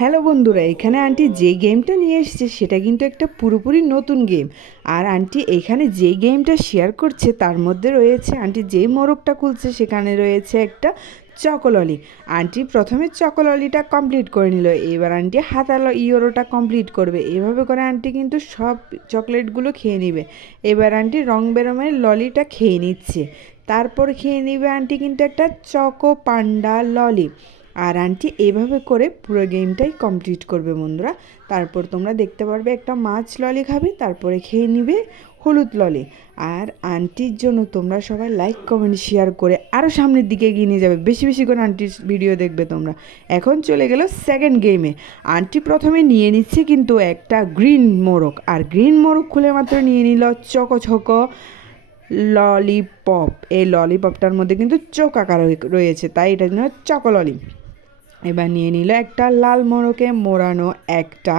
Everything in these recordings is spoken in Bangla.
হ্যালো বন্ধুরা, এখানে আন্টি যে গেমটা নিয়ে এসেছে সেটা কিন্তু একটা পুরোপুরি নতুন গেম। আর আন্টি এখানে যে গেমটা শেয়ার করছে তার মধ্যে রয়েছে, আন্টি যেই মোরগটা খুলছে সেখানে রয়েছে একটা চকোললি। আন্টি প্রথমে চকোললিটা কমপ্লিট করে নিল, এবার আন্টি হাতা ইয়োরোটা কমপ্লিট করবে। এভাবে করে আন্টি কিন্তু সব চকলেটগুলো খেয়ে নিবে। এবার আন্টি রং বেরঙের ললিটা খেয়ে নিচ্ছে, তারপর খেয়ে নিবে আন্টি কিন্তু একটা চকো পান্ডা ললি। আর আন্টি এভাবে করে পুরো গেমটাই কমপ্লিট করবে বন্ধুরা। তারপর তোমরা দেখতে পারবে একটা মাছ ললি খাবে, তারপরে খেয়ে নিবে হলুদ ললি। আর আন্টির জন্য তোমরা সবাই লাইক কমেন্ট শেয়ার করে আরও সামনের দিকে এগিয়ে নিয়ে যাবে, বেশি বেশি করে আন্টির ভিডিও দেখবে তোমরা। এখন চলে গেল সেকেন্ড গেমে। আন্টি প্রথমে নিয়ে নিচ্ছে কিন্তু একটা গ্রিন মোরগ, আর গ্রিন মোরগ খুলে মাত্র নিয়ে নিল চকো চকো ললিপপ। এই ললিপপটার মধ্যে কিন্তু চোখ আকার রয়েছে, তাই এটা জন্য চকো ললি। এবার নিয়ে নিল একটা লাল মোড়কে মোড়ানো একটা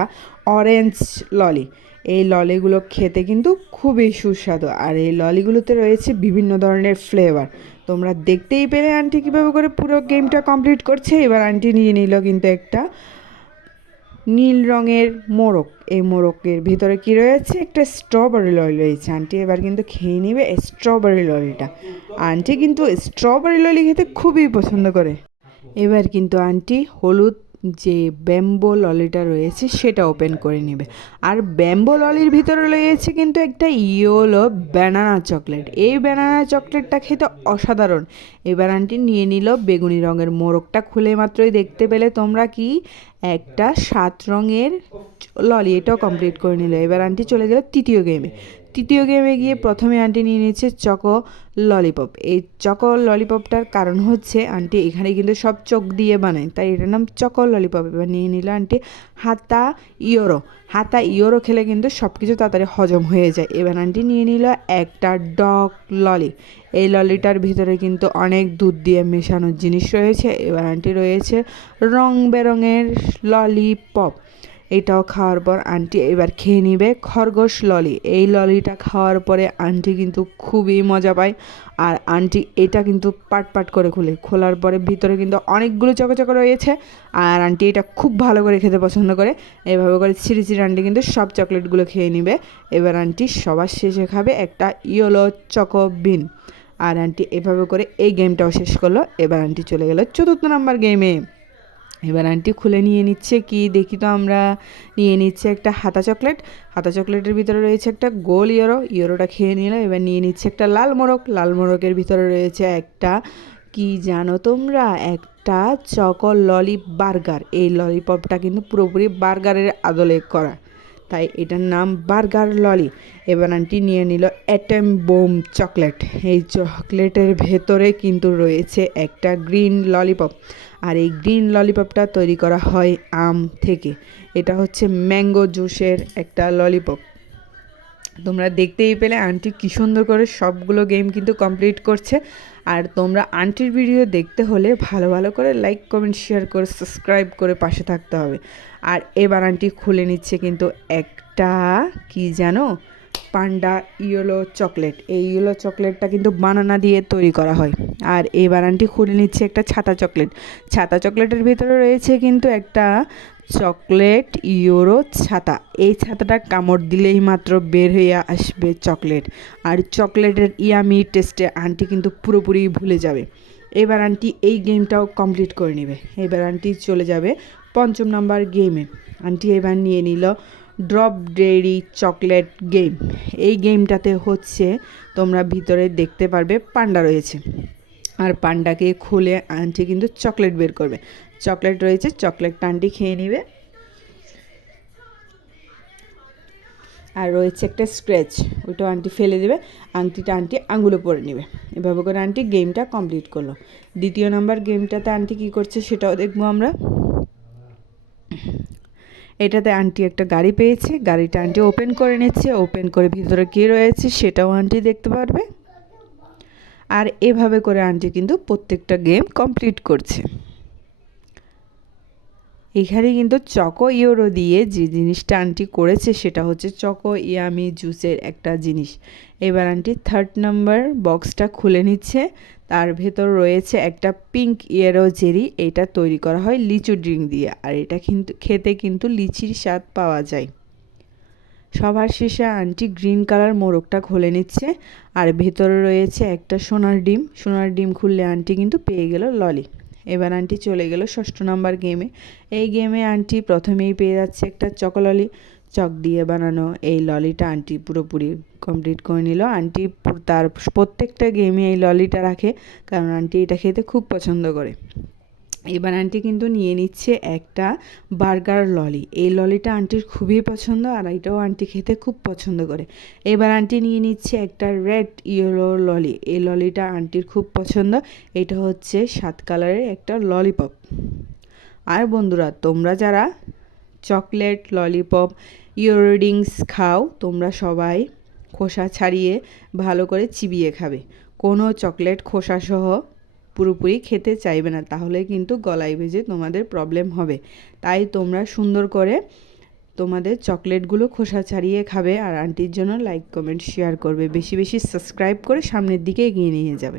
অরেঞ্জ ললি। এই ললিগুলো খেতে কিন্তু খুবই সুস্বাদু, আর এই ললিগুলোতে রয়েছে বিভিন্ন ধরনের ফ্লেভার। তোমরা দেখতেই পেলে আন্টি কীভাবে করে পুরো গেমটা কমপ্লিট করছে। এবার আন্টি নিয়ে নিল কিন্তু একটা নীল রঙের মোড়ক। এই মোড়কের ভিতরে কি রয়েছে, একটা স্ট্রবেরি ললি রয়েছে। আন্টি এবার কিন্তু খেয়ে নেবে স্ট্রবেরি ললিটা। আন্টি কিন্তু স্ট্রবেরি ললি খেতে খুবই পছন্দ করে। এবার কিন্তু আন্টি হলুদ যে ব্যাম্বো ললিটা রয়েছে সেটা ওপেন করে নেবে। আর ব্যাম্বো ললির ভিতরে রয়েছে কিন্তু একটা ইয়েলো ব্যানানা চকলেট। এই ব্যানানা চকলেটটা খেতে অসাধারণ। এবার আন্টি নিয়ে নিল বেগুনি রঙের মোড়কটা, খুলে মাত্রই দেখতে পেলে তোমরা কি একটা 7 রঙের ললি, এটাও কমপ্লিট করে নিল। এবার আন্টি চলে গেল তৃতীয় গেমে গিয়ে প্রথমে আন্টি নিয়ে নিচ্ছে চকো ললিপপ। এই চকো ললিপপটার কারণ হচ্ছে আন্টি এখানে কিন্তু সব চোখ দিয়ে বানায়, তাই এটার নাম চকো ললিপপ। এবার নিয়ে নিল আন্টি হাতা ইয়োরো খেলে কিন্তু সব কিছু তাড়াতাড়ি হজম হয়ে যায়। এবার আন্টি নিয়ে নিল একটা ডগ ললি। এই ললিটার ভিতরে কিন্তু অনেক দুধ দিয়ে মেশানো জিনিস রয়েছে। এবার আন্টি রয়েছে রং বেরঙের ললিপপ। এটাও খাওয়ার পর আন্টি এবার খেয়ে নিবে খরগোশ ললি। এই ললিটা খাওয়ার পরে আন্টি কিন্তু খুবই মজা পায়। আর আন্টি এটা কিন্তু পাট করে খোলার পরে ভিতরে কিন্তু অনেকগুলো চকো রয়েছে। আর আন্টি এটা খুব ভালো করে খেতে পছন্দ করে। এভাবে করে ছিঁড়ে আন্টি কিন্তু সব চকলেটগুলো খেয়ে নিবে। এবার আন্টি সবার শেষে খাবে একটা ইয়েলো চকো বিন। আর আন্টি এভাবে করে এই গেমটাও শেষ করলো। এবার আন্টি চলে গেল 4র্থ নাম্বার গেমে। এবার আন্টি খুলে নিয়ে নিচ্ছে কি দেখি তো আমরা, নিয়ে নিচ্ছে একটা হাতা চকলেটের ভিতরে রয়েছে একটা গোল ইয়েরোটা খেয়ে নিল। এবার নিয়ে নিচ্ছে একটা লাল মোড়কের ভিতরে রয়েছে একটা কি জানো তোমরা, একটা চকো ললি বার্গার। এই ললিপপটা কিন্তু পুরোপুরি বার্গারের আদলে করা, তাই এটার নাম বার্গার ললি। এবার আন্টি নিয়ে নিল অ্যাটম বোম চকলেট। এই চকলেটের ভেতরে কিন্তু রয়েছে একটা গ্রিন ললিপপ। আর এই গ্রিন ললিপপটা তৈরি করা হয় আম থেকে। এটা হচ্ছে ম্যাঙ্গো জুসের একটা ললিপপ। তোমরা দেখতেই পেলে আন্টি কী সুন্দর করে সবগুলো গেম কিন্তু কমপ্লিট করছে। আর তোমরা আন্টির ভিডিও দেখতে হলে ভালো করে লাইক কমেন্ট শেয়ার করে সাবস্ক্রাইব করে পাশে থাকতে হবে। আর এবার আন্টি খুলে নিচ্ছে কিন্তু একটা কি জানো, পান্ডা ইয়েলো চকলেট। এই ইয়েলো চকলেটটা কিন্তু বানানা দিয়ে তৈরি করা হয়। আর এবার আন্টি খুলে নিচ্ছে একটা ছাতা চকলেটের ভিতরে রয়েছে কিন্তু একটা চকলেট ইয়েলো ছাতা। এই ছাতাটা কামড় দিলেই মাত্র বের হয়ে আসবে চকলেট। আর চকলেটের ইয়ামি টেস্টে আন্টি কিন্তু পুরোপুরি ভুলে যাবে। এবার আন্টি এই গেমটাও কমপ্লিট করে নেবে। এবার আন্টি চলে যাবে 5ম নাম্বার গেমে। আন্টি এবার নিয়ে নিল ড্রপ ডেইরি চকলেট গেম। এই গেমটাতে হচ্ছে তোমরা ভিতরে দেখতে পারবে পান্ডা রয়েছে, আর পান্ডাকে খুলে আন্টি কিন্তু চকলেট বের করবে। চকলেট রয়েছে, চকলেটটা আন্টি খেয়ে নেবে। আর রয়েছে একটা স্ক্র্যাচ, ওইটাও আন্টি ফেলে দেবে। আংটিটা আন্টি আঙুলে পরে নেবে। এভাবে করে আন্টি গেমটা কমপ্লিট করলো। 2য় নাম্বার গেমটাতে আন্টি কী করছে সেটাও দেখবো আমরা। এটাতে আন্টি একটা গাড়ি পেয়েছে, গাড়িটা আন্টি ওপেন করে নিচ্ছে। ওপেন করে ভিতরে কী রয়েছে সেটাও আন্টি দেখতে পারবে। আর এভাবে করে আন্টি কিন্তু প্রত্যেকটা গেম কমপ্লিট করছে। এখানে কিন্তু চকো ইওরো দিয়ে যে জিনিসটা আন্টি করেছে সেটা হচ্ছে চকো ইয়ামি জুসের একটা জিনিস। এবার আন্টি 3rd নাম্বার বক্সটা খুলে নিচ্ছে। তার ভেতর রয়েছে একটা পিঙ্ক ইয়েলো জেরি। এটা তৈরি করা হয় লিচু ড্রিঙ্ক দিয়ে, আর এটা কিন্তু খেতে কিন্তু লিচির স্বাদ পাওয়া যায়। সবার শেষে আন্টি গ্রিন কালার মোড়কটা খুলে নিচ্ছে, আর ভেতরে রয়েছে একটা সোনার ডিম। সোনার ডিম খুললে আন্টি কিন্তু পেয়ে গেল ললি। এবার আন্টি চলে গেল 6ষ্ঠ নাম্বার গেমে। এই গেমে আন্টি প্রথমেই পেয়ে যাচ্ছে একটা চকোললি। চক দিয়ে বানানো এই ললিটা আন্টি পুরোপুরি কমপ্লিট করে নিল। আন্টি তার প্রত্যেকটা গেমে এই ললিটা রাখে, কারণ আন্টি এটা খেতে খুব পছন্দ করে। এবার আন্টি কিন্তু নিয়ে নিচ্ছে একটা বার্গার ললি। এই ললিটা আন্টির খুবই পছন্দ, আর এটাও আন্টি খেতে খুব পছন্দ করে। এবার আন্টি নিয়ে নিচ্ছে একটা রেড ইয়েলো ললি। এই ললিটা আন্টির খুব পছন্দ। এটা হচ্ছে 7 কালারের একটা ললিপপ। আর বন্ধুরা, তোমরা যারা চকলেট ললিপপ ইয়োরডিংস খাও, তোমরা সবাই খোসা ছাড়িয়ে ভালো করে চিবিয়ে খাবে। কোনো চকলেট খোসাসহ পুরোপুরি খেতে চাইবে না, তাহলে কিন্তু গলায় ভেজে তোমাদের প্রবলেম হবে। তাই তোমরা সুন্দর করে তোমাদের চকলেটগুলো খোসা ছাড়িয়ে খাবে। আর আন্টির জন্য লাইক কমেন্ট শেয়ার করবে, বেশি বেশি সাবস্ক্রাইব করে সামনের দিকে এগিয়ে নিয়ে যাবে।